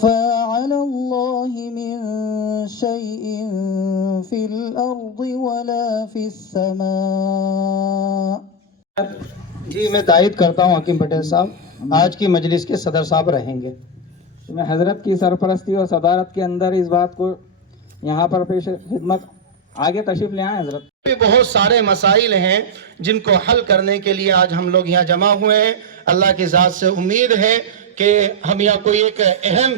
يخفى على الله من شيء في الأرض ولا في السماء. جی میں تائید کرتا ہوں حکیم پٹیل صاحب آج کی مجلس کے صدر صاحب رہیں گے. میں حضرت کی سرپرستی اور صدارت کے اندر اس بات کو یہاں پر پیش خدمت آگے تشریف لے آئیں حضرت. بہت سارے مسائل ہیں جن کو حل کرنے کے لیے آج ہم لوگ یہاں جمع ہوئے ہیں. اللہ کی ذات سے امید ہے کہ ہم یہاں کوئی ایک اہم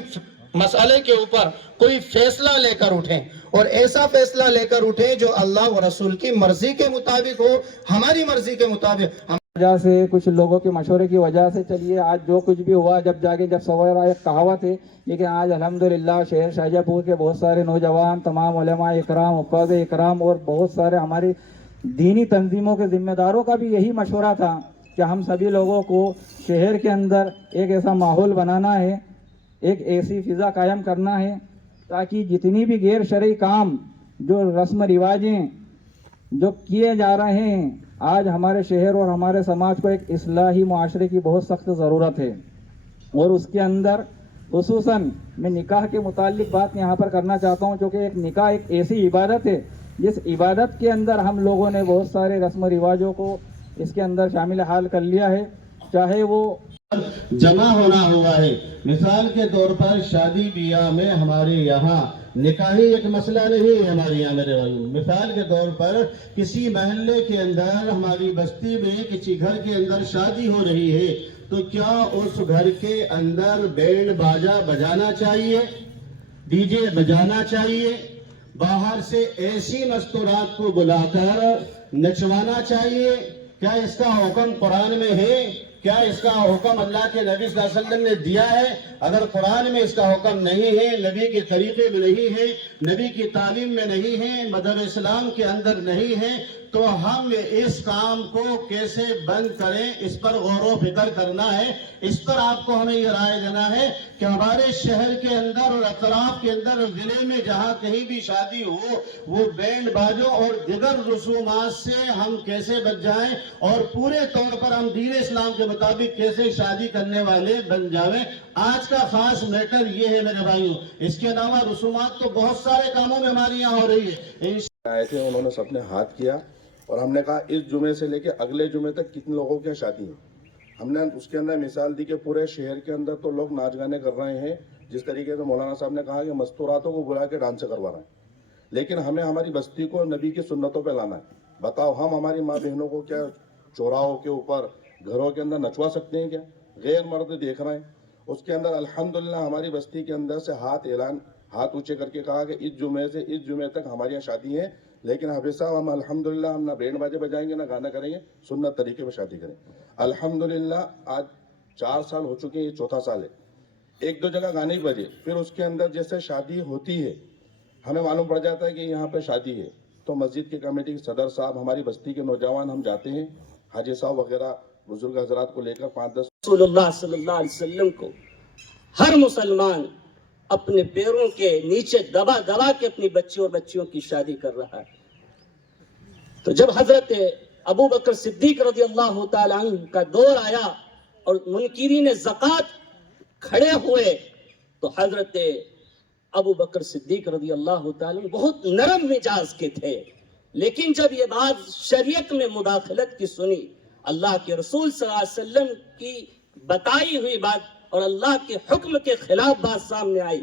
مسئلے کے اوپر کوئی فیصلہ لے کر اٹھیں اور ایسا فیصلہ لے کر اٹھیں جو اللہ و رسول کی مرضی کے مطابق ہو, ہماری مرضی کے مطابق. وجہ سے کچھ لوگوں کے مشورے کی وجہ سے چلیے آج جو کچھ بھی ہوا جب سویرا ایک کہاوت ہے, لیکن آج الحمدللہ شہر شاہجہاں پور کے بہت سارے نوجوان, تمام علماء اکرام, حفاظ اکرام اور بہت سارے ہماری دینی تنظیموں کے ذمہ داروں کا بھی یہی مشورہ تھا کہ ہم سبھی لوگوں کو شہر کے اندر ایک ایسا ماحول بنانا ہے, ایک ایسی فضا قائم کرنا ہے تاکہ جتنی بھی غیر شرعی کام جو رسم رواجیں جو کیے جا رہے ہیں آج ہمارے شہر اور ہمارے سماج کو ایک اصلاحی معاشرے کی بہت سخت ضرورت ہے. اور اس کے اندر خصوصاً میں نکاح کے متعلق بات یہاں پر کرنا چاہتا ہوں, کیونکہ ایک نکاح ایک ایسی عبادت ہے جس عبادت کے اندر ہم لوگوں نے بہت سارے رسم و رواجوں کو اس کے اندر شامل حال کر لیا ہے, چاہے وہ جمع ہونا ہوا ہے. مثال کے طور پر شادی بیاہ میں ہمارے یہاں نکاحی ایک مسئلہ نہیں ہے ہمارے یہاں میرے بھائیوں. مثال کے طور پر کسی محلے کے اندر ہماری بستی میں کسی گھر کے اندر شادی ہو رہی ہے تو کیا اس گھر کے اندر بینڈ باجا بجانا چاہیے, ڈی جے بجانا چاہیے, باہر سے ایسی مستورات کو بلا کر نچوانا چاہیے؟ کیا اس کا حکم قرآن میں ہے؟ کیا اس کا حکم اللہ کے نبی صلی اللہ علیہ وسلم نے دیا ہے؟ اگر قرآن میں اس کا حکم نہیں ہے, نبی کے طریقے میں نہیں ہے, نبی کی تعلیم میں نہیں ہے, مذہب اسلام کے اندر نہیں ہے, تو ہم اس کام کو کیسے بند کریں؟ اس پر غور و فکر کرنا ہے. اس پر آپ کو ہمیں یہ رائے دینا ہے کہ ہمارے شہر کے اندر اور اطراف کے اندر ضلع میں جہاں کہیں بھی شادی ہو وہ بینڈ باجوں اور دیگر رسومات سے ہم کیسے بچ جائیں اور پورے طور پر ہم دین اسلام کے مطابق کیسے شادی کرنے والے بن جاویں. آج کا خاص میٹر یہ ہے میرے بھائیوں. اس کے علاوہ رسومات تو بہت سارے کاموں میں ہمارے یہاں ہو رہی ہے. آئے تھے, انہوں نے سب نے ہاتھ کیا اور ہم نے کہا اس جمعے سے لے کے اگلے جمعے تک کتنے لوگوں کی شادی ہیں. ہم نے اس کے اندر مثال دی کہ پورے شہر کے اندر تو لوگ ناچ گانے کر رہے ہیں, جس طریقے سے مولانا صاحب نے کہا کہ مستوراتوں کو بلا کے ڈانس کروا رہے ہیں, لیکن ہمیں ہماری بستی کو نبی کی سنتوں پہ لانا ہے. بتاؤ ہم ہماری ماں بہنوں کو کیا چوراہوں کے اوپر گھروں کے اندر نچوا سکتے ہیں؟ کیا غیر مرد دیکھ رہے ہیں؟ اس کے اندر الحمدللہ ہماری بستی کے اندر سے ہاتھ اونچے کر کے کہا کہ اس جمعے سے اس جمعے تک ہماری یہاں شادی ہے, لیکن حافظ صاحب ہم الحمدللہ ہم نہ بینڈ باجے بجائیں گے نہ گانا کریں گے, سنت طریقے پہ شادی کریں. الحمدللہ آج 4 سال ہو چکے ہیں, یہ 4تھا سال ہے. 1-2 جگہ گانے ہی بجے, پھر اس کے اندر جیسے شادی ہوتی ہے ہمیں معلوم پڑ جاتا ہے کہ یہاں پہ شادی ہے, تو مسجد کی کمیٹی کے صدر صاحب, ہماری بستی کے نوجوان ہم جاتے ہیں, حاجی صاحب وغیرہ بزرگ حضرات کو لے کر 5-10 رسول اللہ صلی اللہ علیہ وسلم کو ہر مسلمان اپنے پیروں کے نیچے دبا دبا کے اپنی بچیوں اور بچیوں کی شادی کر رہا ہے. تو جب حضرت ابو بکر صدیق رضی اللہ تعالیٰ عنہ کا دور آیا اور منکرین زکوٰۃ کھڑے ہوئے تو حضرت ابو بکر صدیق رضی اللہ تعالیٰ عنہ بہت نرم مزاج کے تھے, لیکن جب یہ بات شریعت میں مداخلت کی سنی, اللہ کے رسول صلی اللہ علیہ وسلم کی بتائی ہوئی بات اور اللہ کے حکم کے خلاف بات سامنے آئی,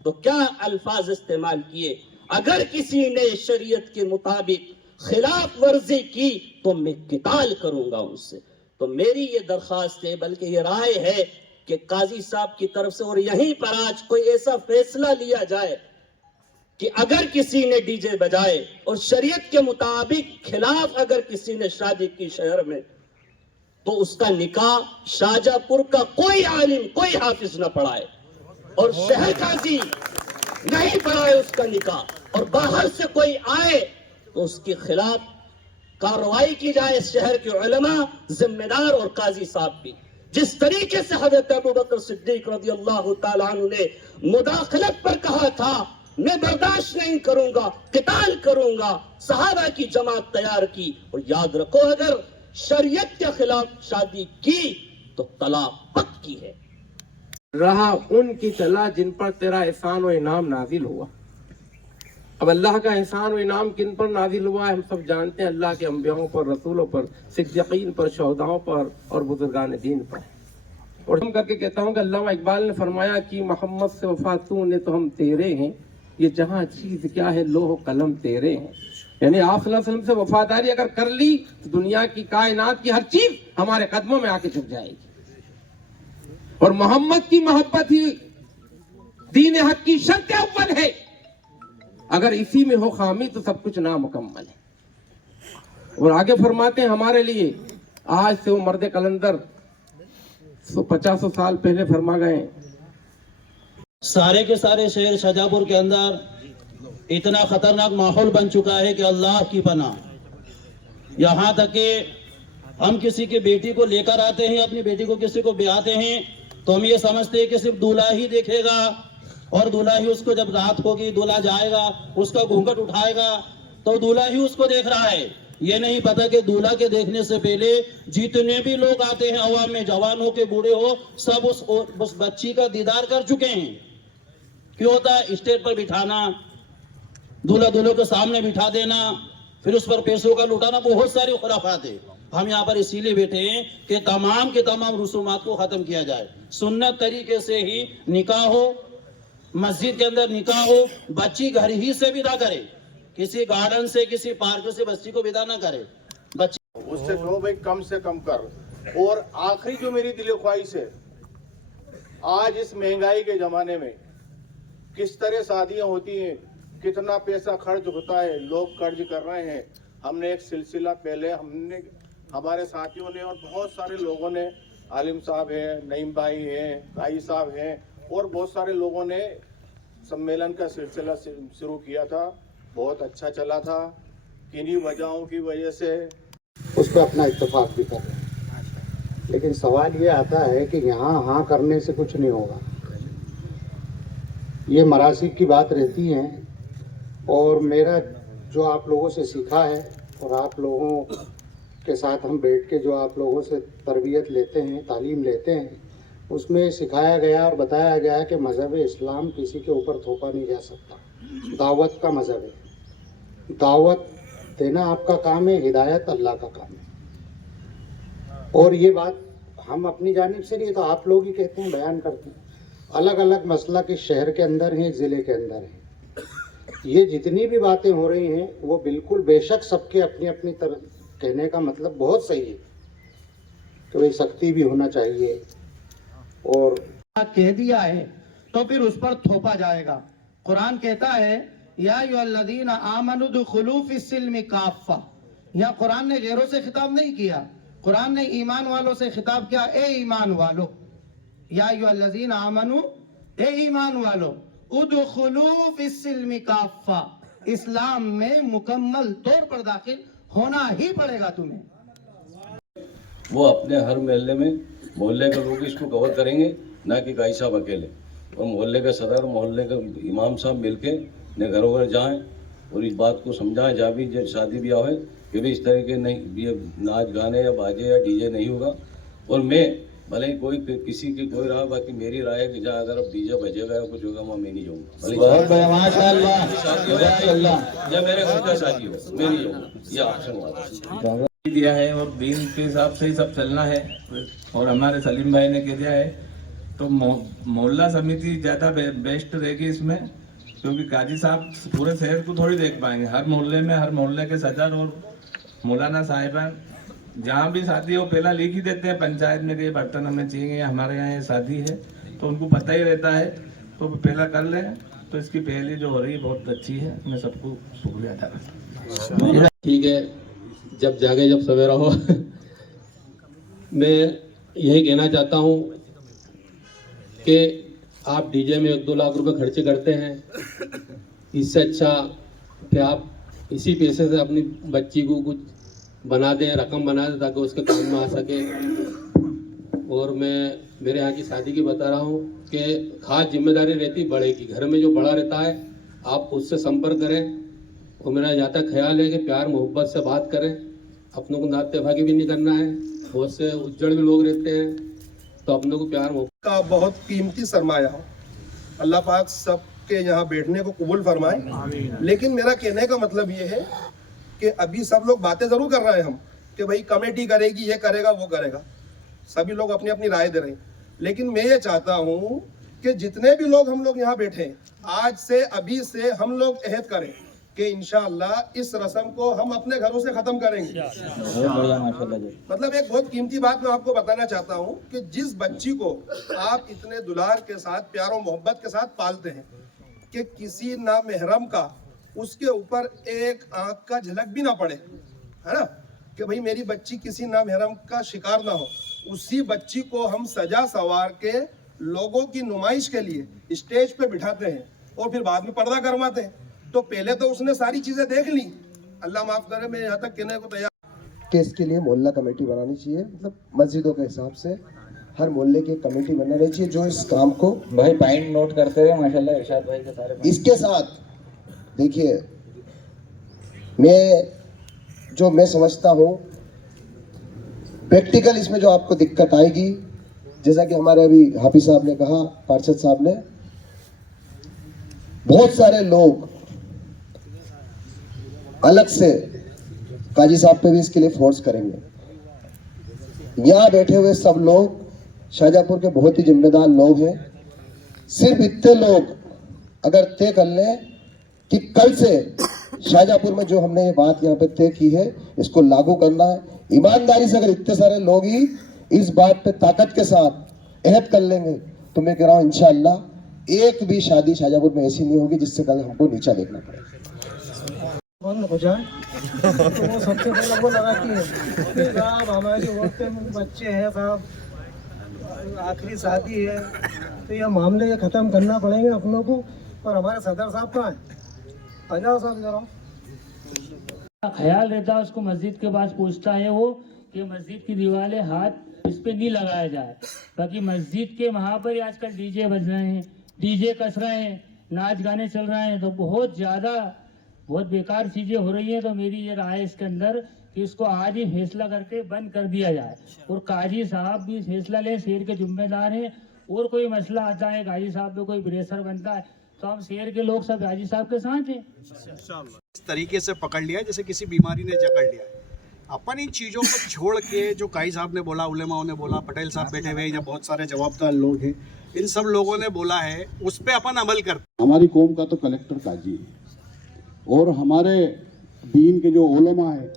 تو کیا الفاظ استعمال کیے؟ اگر کسی نے شریعت کے مطابق خلاف ورزی کی تو میں قتال کروں گا ان سے. تو میری یہ درخواست ہے, بلکہ یہ رائے ہے کہ قاضی صاحب کی طرف سے اور یہیں پر آج کوئی ایسا فیصلہ لیا جائے کہ اگر کسی نے ڈی جے بجائے اور شریعت کے مطابق خلاف اگر کسی نے شادی کی شہر میں, تو اس کا نکاح شاہجہاں پور کا کوئی عالم کوئی حافظ نہ پڑھائے اور شہر قاضی نہیں پڑھائے اس کا نکاح, اور باہر سے کوئی آئے تو اس کے خلاف کارروائی کی جائے. شہر کے علماء ذمہ دار اور قاضی صاحب بھی جس طریقے سے حضرت ابو بکر صدیق رضی اللہ تعالیٰ عنہ نے مداخلت پر کہا تھا میں برداشت نہیں کروں گا, قتال کروں گا, صحابہ کی جماعت تیار کی. اور یاد رکھو اگر شریعت کے خلاف شادی کی تو طلاق پکی ہے. रहा उनकी चला जिन पर तेरा एहसान और इनाम नाजिल हुआ। अब अल्लाह का एहसान और इनाम किन पर नाजिल हुआ है हम सब जानते हैं, अल्लाह के अंबियाओं पर, रसूलों पर, सिद्दीकीन पर, शहदाओं पर और बुजुर्गान दीन पर। और हम करके कहता हूँ कि अल्लामा इकबाल ने फरमाया कि मोहम्मद से वफा तूने तो हम तेरे हैं, ये जहाँ चीज़ क्या है लोह कलम तेरे हैं। यानी आप सल्लल्लाहु अलैहि वसल्लम से वफादारी अगर कर ली तो दुनिया की कायनात की हर चीज हमारे कदमों में आके झुक जाएगी। और मोहम्मद की मोहब्बत ही दीन हक की शर्त अव्वल है, अगर इसी में हो खामी तो सब कुछ नामुकम्मल है। और आगे फरमाते हैं हमारे लिए आज से वो मर्द कलंदर 50 साल पहले फरमा गए। सारे के सारे शहर शाहजहांपुर के अंदर इतना खतरनाक माहौल बन चुका है कि अल्लाह की पनाह, यहाँ तक कि हम किसी की बेटी को लेकर आते हैं, अपनी बेटी को किसी को ब्याहते हैं तो हम ये समझते हैं कि सिर्फ दूल्हा ही देखेगा और दूल्हा ही उसको, जब रात होगी दूल्हा जाएगा उसका घूंघट उठाएगा तो दूल्हा ही उसको देख रहा है। ये नहीं पता कि दूल्हा के देखने से पहले जितने भी लोग आते हैं अवाम में, जवान हो के बूढ़े हो, सब उस बच्ची का दीदार कर चुके हैं। क्यों होता है? स्टेज पर बिठाना, दूल्हा दूल्हे के सामने बिठा देना, फिर उस पर पैसों का लुटाना, बहुत सारी खुराफात है। हम यहाँ पर इसीलिए बैठे हैं कि तमाम के तमाम रसूमात को खत्म किया जाए, सुन्नत तरीके से ही निकाह हो, मस्जिद के अंदर निकाह हो, बच्ची घर ही से विदा करे, किसी गार्डन से किसी पार्क से बच्ची को विदा ना करे। बच्ची उससे कहो भाई कम से कम कर। और आखिरी जो मेरी दिल ख्वाहिश है, आज इस महंगाई के जमाने में किस तरह शादियां होती हैं, कितना पैसा खर्च होता है, लोग कर्ज कर रहे हैं। हमने एक सिलसिला पहले हमारे साथियों ने और बहुत सारे लोगों ने, आलिम साहब हैं, नईम भाई हैं, काई साहब हैं और बहुत सारे लोगों ने सम्मेलन का सिलसिला शुरू किया था। बहुत अच्छा चला था। किन्हीं वजहों की वजह से उस पर अपना इत्तेफाक भी कर रहे हैं, लेकिन सवाल ये आता है कि यहाँ हाँ करने से कुछ नहीं होगा। ये मरासिक की बात रहती है और मेरा जो आप लोगों से सीखा है और आप लोगों के साथ हम बैठ के जो आप लोगों से तरबियत लेते हैं, तालीम लेते हैं, उसमें सिखाया गया और बताया गया कि मज़हब इस्लाम किसी के ऊपर थोपा नहीं जा सकता। दावत का मज़हब है, दावत देना आपका काम है, हिदायत अल्लाह का काम है। और ये बात हम अपनी जानिब से नहीं तो आप लोग ही कहते हैं, बयान करते हैं। अलग अलग मसला के शहर के अंदर है, ज़िले के अंदर है, ये जितनी भी बातें हो रही हैं वो बिल्कुल बेशक सबके अपनी अपनी तरह कहने का मतलब बहुत सही है कि भाई सख्ती भी होना चाहिए और कह दिया है तो फिर उस पर थोपा जाएगा। कुरान कहता है या अय्युहल्लज़ीना आमनु दुखुलू फिस्सिल्मि काफ़ा। यहाँ कुरान ने गैरों से खिताब नहीं किया, कुरान ने ईमान वालों से खिताब किया। ए ईमान वालों, या अय्युहल्लज़ीना आमनु, ए ईमान वालों, उदखुलू फिस्सिल्मि काफ़ा, इस्लाम में मुकम्मल तौर पर दाखिल होना ही पड़ेगा तुम्हें। वो अपने हर मोहल्ले में मोहल्ले के लोग इसको कवर करेंगे, ना कि गाई साहब अकेले। और मोहल्ले के सदर, मोहल्ले के इमाम साहब मिलके ने घरों घर जाएं और इस बात को समझाएं, जहाँ भी जब शादी ब्याह है कि भी इस तरह के नहीं, ये नाच गाने या बाजे या डीजे नहीं होगा। और मैं भले ही कोई किसी की कोई राय, बाकी मेरी राय है कि जहाँ अगर अब डीजे बजेगा या कुछ होगा मैं नहीं जाऊँगा। या मेरे घर का शादी हो मैं नहीं जाऊँगा, ये ऑप्शन दिया है और दीन के हिसाब से ही सब चलना है। और हमारे सलीम भाई ने कह दिया है तो मोहल्ला समिति ज़्यादा बेस्ट रहेगी इसमें, क्योंकि काजी साहब पूरे शहर को थोड़ी देख पाएंगे। हर मोहल्ले के सदर और मौलाना साहिबान जहाँ भी शादी हो पहला लिख ही देते हैं पंचायत में कि ये बर्तन हमें चाहिए, हमारे यहाँ ये शादी है, तो उनको पता ही रहता है, तो पहला कर लें। तो इसकी पहली जो हो रही है बहुत अच्छी है, मैं सबको शुक्रिया अदा करता हूँ। ठीक है, जब जागे जब सवेरा हो। मैं यही कहना चाहता हूँ कि आप डीजे में 1-2 लाख रुपए खर्चे करते हैं, इससे अच्छा कि आप इसी पैसे से अपनी बच्ची को कुछ बना दें, रकम बना दें, ताकि उसके काम में आ सके। और मैं मेरे यहाँ की शादी की बता रहा हूँ कि खास जिम्मेदारी रहती बड़े की, घर में जो बड़ा रहता है आप उससे संपर्क करें। और मेरा यहाँ तक ख्याल है कि प्यार मोहब्बत से बात करें, अपनों को नाते भागी भी नहीं करना है। बहुत से उज्जड़ भी लोग रहते हैं, तो अपनों को प्यार का बहुत कीमती सरमाया हो। अल्लाह पाक सबके यहाँ बैठने को कबूल फरमाए। लेकिन मेरा कहने का मतलब ये है कि अभी सब लोग बातें ज़रूर कर रहे हैं हम कि भाई कमेटी करेगी, ये करेगा, वो करेगा, सभी लोग अपनी अपनी राय दे रहे हैं। लेकिन मैं ये चाहता हूँ कि जितने भी लोग हम लोग यहाँ बैठे हैं, आज से अभी से हम लोग अहद करें कि इंशाअल्लाह इस रस्म को हम अपने घरों से ख़त्म करेंगे। मतलब एक बहुत कीमती बात मैं आपको बताना चाहता हूँ कि जिस बच्ची को आप इतने दुलार के साथ, प्यार और मोहब्बत के साथ पालते हैं कि किसी ना महरम का उसके ऊपर एक आंख का झलक भी ना पड़े, है ना, कि भाई मेरी बच्ची किसी ना महरम का शिकार ना हो, उसी बच्ची को हम सजा सवार के लोगों की नुमाइश के लिए स्टेज पे बिठाते हैं और फिर बाद में पर्दा करवाते हैं। तो पहले तो उसने सारी चीजें देख ली, अल्लाह माफ करे, मैं यहाँ तक कहने को तैयार कि इसके लिए मोहल्ला कमेटी बनानी चाहिए। मतलब मस्जिदों के हिसाब से हर मोहल्ले की कमेटी बननी चाहिए जो इस काम को भाई पॉइंट नोट करते हुए माशाल्लाह इरशाद भाई के सारे। इसके साथ देखिए, मैं समझता हूँ प्रैक्टिकल इसमें जो आपको दिक्कत आएगी, जैसा कि हमारे अभी हाफिज साहब ने कहा, पार्षद साहब ने, बहुत सारे लोग अलग से काजी साहब पे भी इसके लिए फोर्स करेंगे। यहाँ बैठे हुए सब लोग शाहजहाँपुर के बहुत ही जिम्मेदार लोग हैं। सिर्फ इतने लोग अगर तय कर लें कि कल से शाहजहाँपुर में जो हमने ये बात यहाँ पे तय की है इसको लागू करना है, ईमानदारी से अगर इतने सारे लोग ही इस बात पे ताकत के साथ अहद कर लेंगे तो मैं कह रहा हूँ इंशाअल्लाह एक भी शादी शाहजहाँपुर में ऐसी नहीं होगी जिससे कल हमको नीचा देखना पड़े। बंद हो जाए तो वो सबसे पहले वो लगाती है कि साहब हमारी वक्त में बच्चे हैं साहब, आखिरी शादी है, तो ये मामले ख़त्म करना पड़ेंगे अपनों को। और हमारे सदर साहब कहाँ हैं? पंजाब साहब जरा ख्याल रहता है उसको मस्जिद के पास पूछता है वो कि मस्जिद की दीवारें हाथ इस पे नहीं लगाया जाए। बाकी मस्जिद के वहाँ पर आजकल डीजे बज रहे हैं, डीजे कस रहे हैं, नाच गाने चल रहे हैं, तो बहुत बेकार चीज़ें हो रही हैं। तो मेरी ये राय इसके अंदर कि इसको आज ही फैसला करके बंद कर दिया जाए और काजी साहब भी फैसला लें, शहर के जिम्मेदार हैं। और कोई मसला आता है, काजी साहब पे कोई प्रेशर बनता है तो हम शहर के लोग सब काजी साहब के साथ हैं। इस तरीके से पकड़ लिया जैसे किसी बीमारी ने जकड़ लिया है। अपन इन चीज़ों को छोड़ के जो काजी साहब ने बोला, उलेमाओं ने बोला, पटेल साहब बैठे हुए या बहुत सारे जवाबदार लोग हैं, इन सब लोगों ने बोला है, उस पर अपन अमल करते। हमारी कौम का तो कलेक्टर काजी है और हमारे दीन के जो उलमा है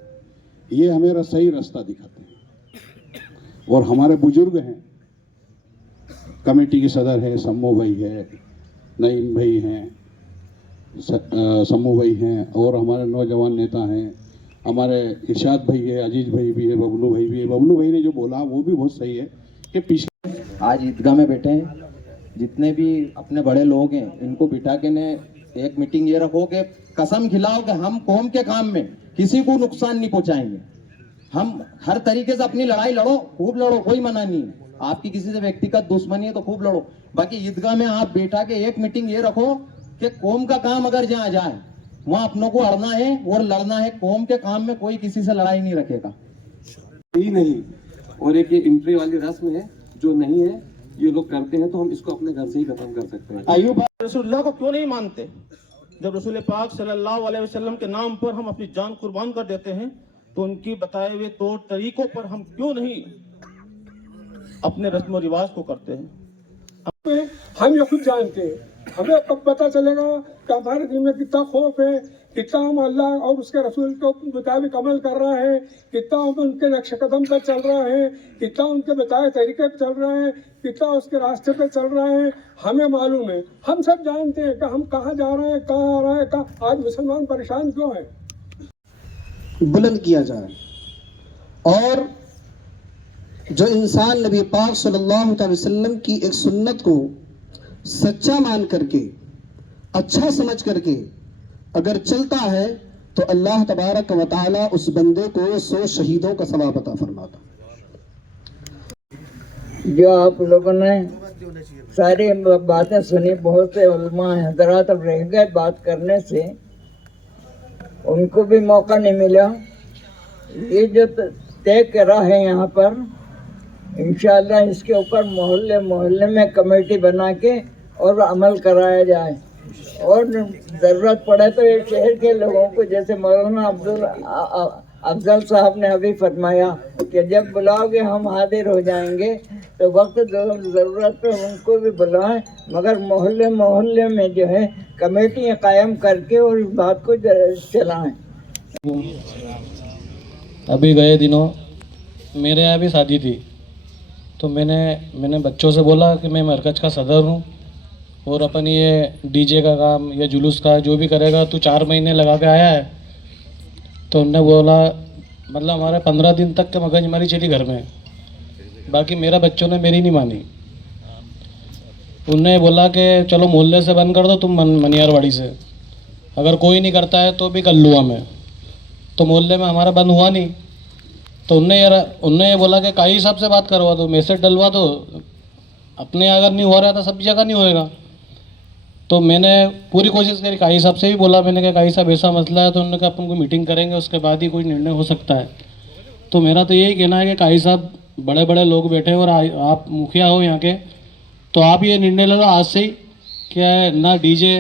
ये हमें सही रास्ता दिखाते हैं। और हमारे बुजुर्ग हैं, कमेटी के सदर हैं, सम्मू भाई है, नईम भाई हैं, सम्मू भाई हैं, और हमारे नौजवान नेता हैं, हमारे इरशाद भाई है, अजीज भाई भी है, बबलू भाई भी है। बबलू भाई ने जो बोला वो भी बहुत सही है कि पीछे आज ईदगाह में बैठे हैं, जितने भी अपने बड़े लोग हैं इनको बिठा के ने एक मीटिंग ये रखो कि कसम खिलाओ कि हम कौम के काम में किसी को नुकसान नहीं पहुंचाएंगे। हम हर तरीके से अपनी लड़ाई लड़ो, खूब लड़ो, कोई मना नहीं है। आपकी किसी से व्यक्तिगत दुश्मनी है तो खूब लड़ो, बाकी ईदगाह में आप बैठा के एक मीटिंग ये रखो कि कौम का काम अगर जहाँ जाए वहाँ अपनों को अड़ना है और लड़ना है। कौम के काम में कोई किसी से लड़ाई नहीं रखेगा ही नहीं। और एक ये एंट्री वाली रस्म है जो नहीं है, ये लोग करते हैं, तो हम इसको अपने घर से ही खत्म कर सकते हैं। अय्यूब रसूलुल्लाह को क्यों नहीं मानते? जब रसूल पाक सल्लल्लाहु अलैहि वसल्लम के नाम पर हम अपनी जान कुर्बान कर देते हैं तो उनकी बताए हुए तौर तरीकों पर हम क्यों नहीं अपने रस्म और रिवाज को करते हैं? हम ये खुद जानते हैं। हमें कब पता चलेगा कि हमारे दिल में कितना खौफ है, कितना हम अल्लाह और उसके रसूल के मुताबिक अमल कर रहा है, कितना हम उनके नक्श कदम पर चल रहा है, कितना उनके बताए तरीके पर चल रहा है, कितना उसके रास्ते पर चल रहा है। हमें मालूम है, हम सब जानते हैं कि हम कहाँ जा रहे हैं, कहाँ आ रहे हैं, कहाँ। आज मुसलमान परेशान क्यों है? बुलंद किया जाए और जो इंसान नबी पाक सल्लल्लाहु अलैहि वसल्लम की एक सुन्नत को सच्चा मान करके, अच्छा समझ करके अगर चलता है तो अल्लाह तबारक व तआला उस बंदे को 100 शहीदों का सवाब अता फरमाता। जो आप लोगों ने सारी बातें सुनी, बहुत से उलमा हज़रात अब रह गए बात करने से, उनको भी मौका नहीं मिला। ये जो तय करा है यहाँ पर इंशाअल्लाह इसके ऊपर मोहल्ले मोहल्ले में कमेटी बना के और अमल कराया जाए। और ज़रूरत पड़े तो ये शहर के लोगों को, जैसे मौलाना अफजल साहब ने अभी फरमाया कि जब बुलाओगे हम हाजिर हो जाएंगे, तो वक्त ज़रूरत पे उनको भी बुलाएं, मगर मोहल्ले मोहल्ले में जो है कमेटियाँ कायम करके और इस बात को चलाएं। अभी गए दिनों मेरे यहाँ भी शादी थी, तो मैंने बच्चों से बोला कि मैं मरकज का सदर हूँ और अपन ये डीजे का काम या जुलूस का जो भी करेगा तो 4 महीने लगा के आया है। तो उनने बोला, मतलब हमारे 15 दिन तक के मगजमारी चली घर में, बाकी मेरा बच्चों ने मेरी नहीं मानी। उनने बोला कि चलो मोहल्ले से बंद कर दो तुम मनियारवाड़ी से, अगर कोई नहीं करता है तो भी कर लूँगा मैं। तो मोहल्ले में हमारा बंद हुआ नहीं, तो उनने ये बोला कि काई साहब से बात करवा दो, मैसेज डलवा दो, अपने अगर नहीं हो रहा था सब जगह नहीं होएगा। तो मैंने पूरी कोशिश करी, काई साहब से भी बोला मैंने कहा काई साहब ऐसा मसला है, तो उन्होंने कहा अपन को मीटिंग करेंगे उसके बाद ही कोई निर्णय हो सकता है। तो मेरा तो यही कहना है कि काई साहब बड़े बड़े लोग बैठे हैं और आप मुखिया हो यहाँ के, तो आप ये निर्णय ले लो आज से ही कि ना डीजे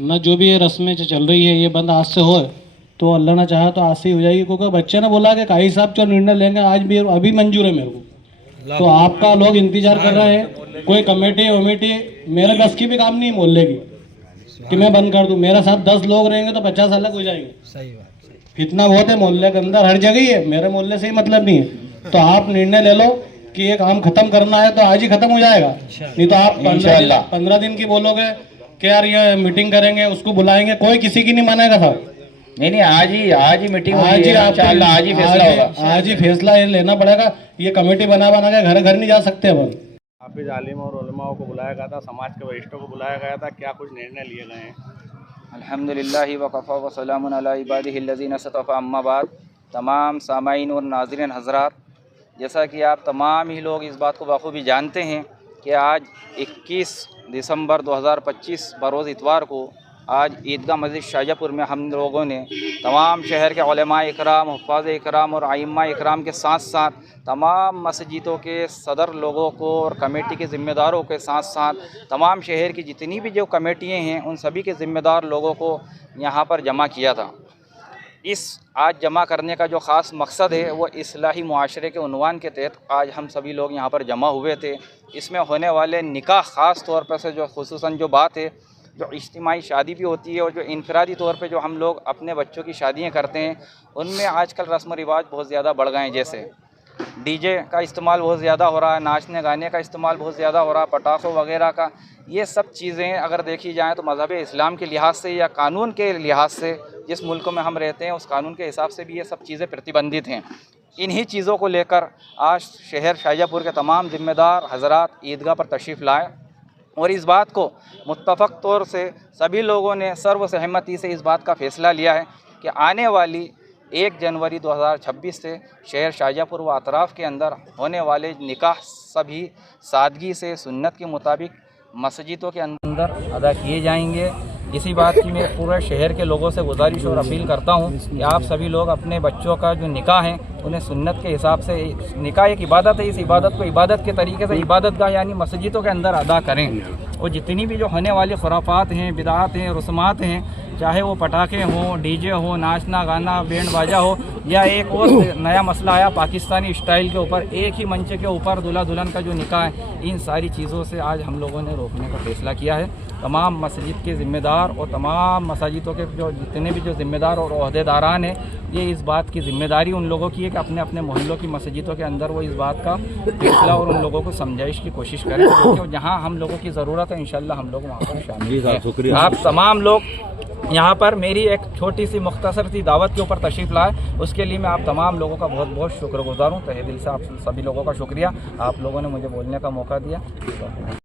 ना जो भी ये रस्में जो चल रही है ये बंद आज से हो, तो अल्लाह ना चाहे तो आज से ही हो जाएगी। क्योंकि बच्चे ने बोला कि काई साहब जो निर्णय लेंगे आज भी अभी मंजूर है मेरे को, तो आपका लोग इंतजार कर रहे हैं। कोई कमेटी वमेटी मेरे बस की भी काम नहीं मोहल्ले की कि मैं बंद कर दूं। मेरे साथ 10 लोग रहेंगे तो 50 अलग हो जाएंगे। सही बात। इतना बहुत है मोहल्ले के अंदर, हर जगह ही है, मेरे मोहल्ले से ही मतलब नहीं है। तो आप निर्णय ले लो कि ये काम खत्म करना है तो आज ही खत्म हो जाएगा, नहीं तो आप 15 दिन की बोलोगे कि यार ये मीटिंग करेंगे, उसको बुलाएंगे, कोई किसी की नहीं मानेगा साहब। नहीं आज ही मीटिंग आज ही फैसला होगा, आज ही फैसला ये लेना पड़ेगा। ये कमेटी बना के घर घर नहीं जा सकते अपन। हाफिज आलिम और उलमाओं को बुलाया गया था, समाज के वरिष्ठों को बुलाया गया था, क्या कुछ निर्णय लिए गए हैं? अल्हम्दुलिल्लाह वकफ़ा व सलामुन अला इबादिहिल्लज़ीना इस्तफ़ा, अम्मा बाद। तमाम सामाईन और नाज़रीन हज़रात, जैसा कि आप तमाम ही लोग इस बात को बखूबी जानते हैं कि आज 21 दिसंबर 2025 बरोज़ इतवार को आज ईदगाह मस्जिद शाहजहाँपुर में हम लोगों ने तमाम शहर के उलमा इकराम, हुफ़ाज़ इकराम और आइम्मा इकराम के साथ साथ तमाम मस्जिदों के सदर लोगों को और कमेटी के ज़िम्मेदारों के साथ साथ तमाम शहर की जितनी भी जो कमेटियाँ हैं उन सभी के ज़िम्मेदार लोगों को यहाँ पर जमा किया था। इस आज जमा करने का जो ख़ास मकसद है वो इस्लाही मुआशरे के उन्वान के तहत आज हम सभी लोग यहाँ पर जमा हुए थे। इसमें होने वाले निकाह ख़ास तौर पर से जो खुसूसन जो बात है, जो इज्तिमाई शादी भी होती है और जो इनफरादी तौर पे जो हम लोग अपने बच्चों की शादियाँ करते हैं, उनमें आजकल रस्म व रिवाज बहुत ज़्यादा बढ़ गए हैं। जैसे डीजे का इस्तेमाल बहुत ज़्यादा हो रहा है, नाचने गाने का इस्तेमाल बहुत ज़्यादा हो रहा है, पटाखों वगैरह का। ये सब चीज़ें अगर देखी जाएँ तो मज़हब इस्लाम के लिहाज से या कानून के लिहाज से, जिस मुल्क में हम रहते हैं उस कानून के हिसाब से भी ये सब चीज़ें प्रतिबंधित हैं। इन्हीं चीज़ों को लेकर आज शहर शाहजहाँपुर के तमाम ज़िम्मेदार हज़रात ईदगाह पर तशरीफ़ लाए और इस बात को मुत्तफ़क़ तौर से सभी लोगों ने सर्वसहमति से इस बात का फ़ैसला लिया है कि आने वाली 1 जनवरी 2026 से शहर शाहजहाँपुर व अतराफ़ के अंदर होने वाले निकाह सभी सादगी से सुन्नत के मुताबिक मस्जिदों के अंदर अदा किए जाएंगे। इसी बात की मैं पूरे शहर के लोगों से गुजारिश और अपील करता हूँ कि आप सभी लोग अपने बच्चों का जो निकाह है उन्हें सुन्नत के हिसाब से, निकाह एक इबादत है, इस इबादत को इबादत के तरीके से इबादतगाह यानी मस्जिदों के अंदर अदा करें। और जितनी भी जो होने वाली खुराफात हैं, बिदात हैं, रस्मात हैं, चाहे वो पटाखे हों, डीजे हो, नाचना गाना, बैंड बाजा हो, या एक और नया मसला आया पाकिस्तानी स्टाइल के ऊपर, एक ही मंच के ऊपर दूल्हा दुल्हन का जो निकाह है, इन सारी चीज़ों से आज हम लोगों ने रोकने का फैसला किया है। तमाम मस्जिद के ज़िम्मेदार और तमाम मसाजिदों के जो जितने भी जो ज़िम्मेदार और ओहदेदारान हैं, ये इस बात की ज़िम्मेदारी उन लोगों की है कि अपने अपने मोहल्लों की मस्जिदों के अंदर वो इस बात का फैसला और उन लोगों को समझाइश की कोशिश करें, क्योंकि जहाँ हम लोगों की ज़रूरत है इंशाल्लाह हम लोग वहाँ पर शामिल हैं। आप तमाम लोग यहाँ पर मेरी एक छोटी सी मुख्तसर सी दावत के ऊपर तशरीफ़ लाए, उसके लिए मैं आप तमाम लोगों का बहुत बहुत शुक्रगुज़ार हूँ। तहे दिल से आप सभी लोगों का शुक्रिया, आप लोगों ने मुझे बोलने का मौका दिया।